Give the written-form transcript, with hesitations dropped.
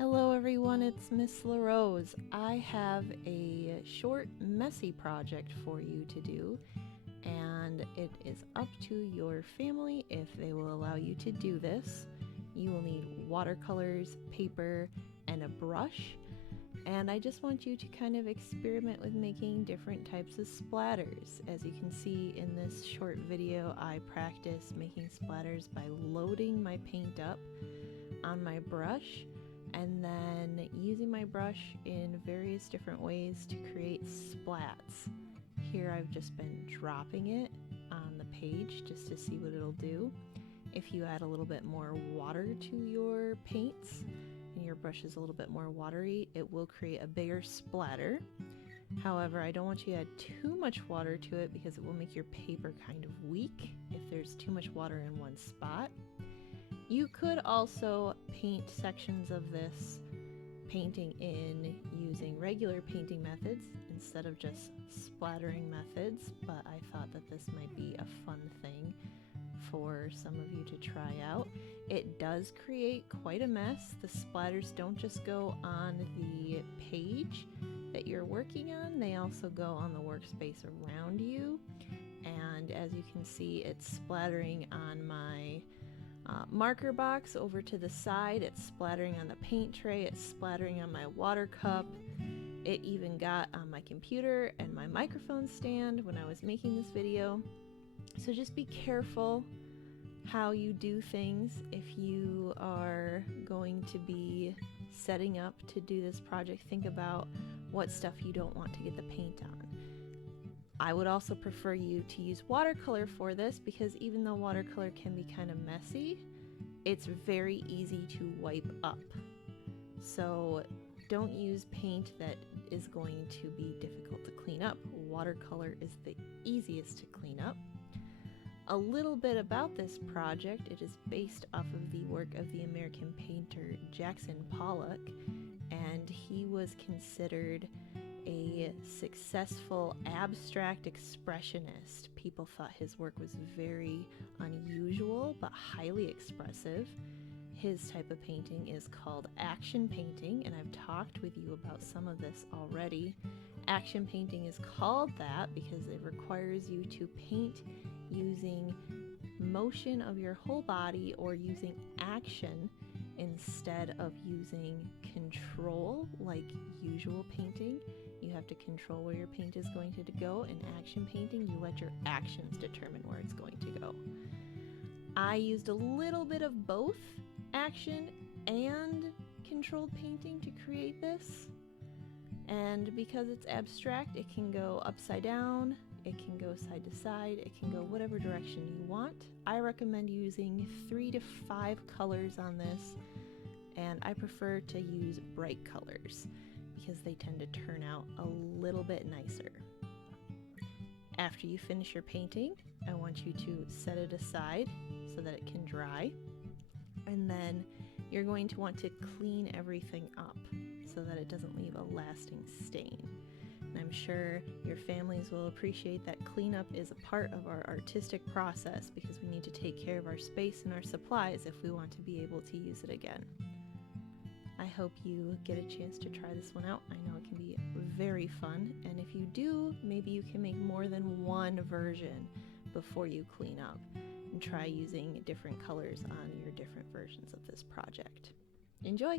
Hello everyone, it's Miss LaRose. I have a short, messy project for you to do, and it is up to your family if they will allow you to do this. You will need watercolors, paper, and a brush, and I just want you to kind of experiment with making different types of splatters. As you can see in this short video, I practice making splatters by loading my paint up on my brush and then using my brush in various different ways to create splats. Here I've just been dropping it on the page just to see what it'll do. If you add a little bit more water to your paints and your brush is a little bit more watery, it will create a bigger splatter. However, I don't want you to add too much water to it because it will make your paper kind of weak if there's too much water in one spot. You could also paint sections of this painting in using regular painting methods instead of just splattering methods, but I thought that this might be a fun thing for some of you to try out. It does create quite a mess. The splatters don't just go on the page that you're working on, they also go on the workspace around you. And as you can see, it's splattering on my marker box over to the side, it's splattering on the paint tray, it's splattering on my water cup. It even got on my computer and my microphone stand when I was making this video. So just be careful how you do things if you are going to be setting up to do this project. Think about what stuff you don't want to get the paint on. I would also prefer you to use watercolor for this because even though watercolor can be kind of messy, it's very easy to wipe up. So don't use paint that is going to be difficult to clean up. Watercolor is the easiest to clean up. A little bit about this project: it is based off of the work of the American painter Jackson Pollock, and he was considered a successful abstract expressionist. People thought his work was very unusual but highly expressive. His type of painting is called action painting, and I've talked with you about some of this already. Action painting is called that because it requires you to paint using motion of your whole body or using action instead of using control like usual painting. You have to control where your paint is going to go. In action painting, you let your actions determine where it's going to go. I used a little bit of both action and controlled painting to create this. And because it's abstract, it can go upside down, it can go side to side, it can go whatever direction you want. I recommend using 3 to 5 colors on this, and I prefer to use bright colors because they tend to turn out a little bit nicer. After you finish your painting, I want you to set it aside so that it can dry, and then you're going to want to clean everything up so that it doesn't leave a lasting stain. And I'm sure your families will appreciate that cleanup is a part of our artistic process because we need to take care of our space and our supplies if we want to be able to use it again. I hope you get a chance to try this one out. I know it can be very fun, and if you do, maybe you can make more than one version before you clean up and try using different colors on your different versions of this project. Enjoy!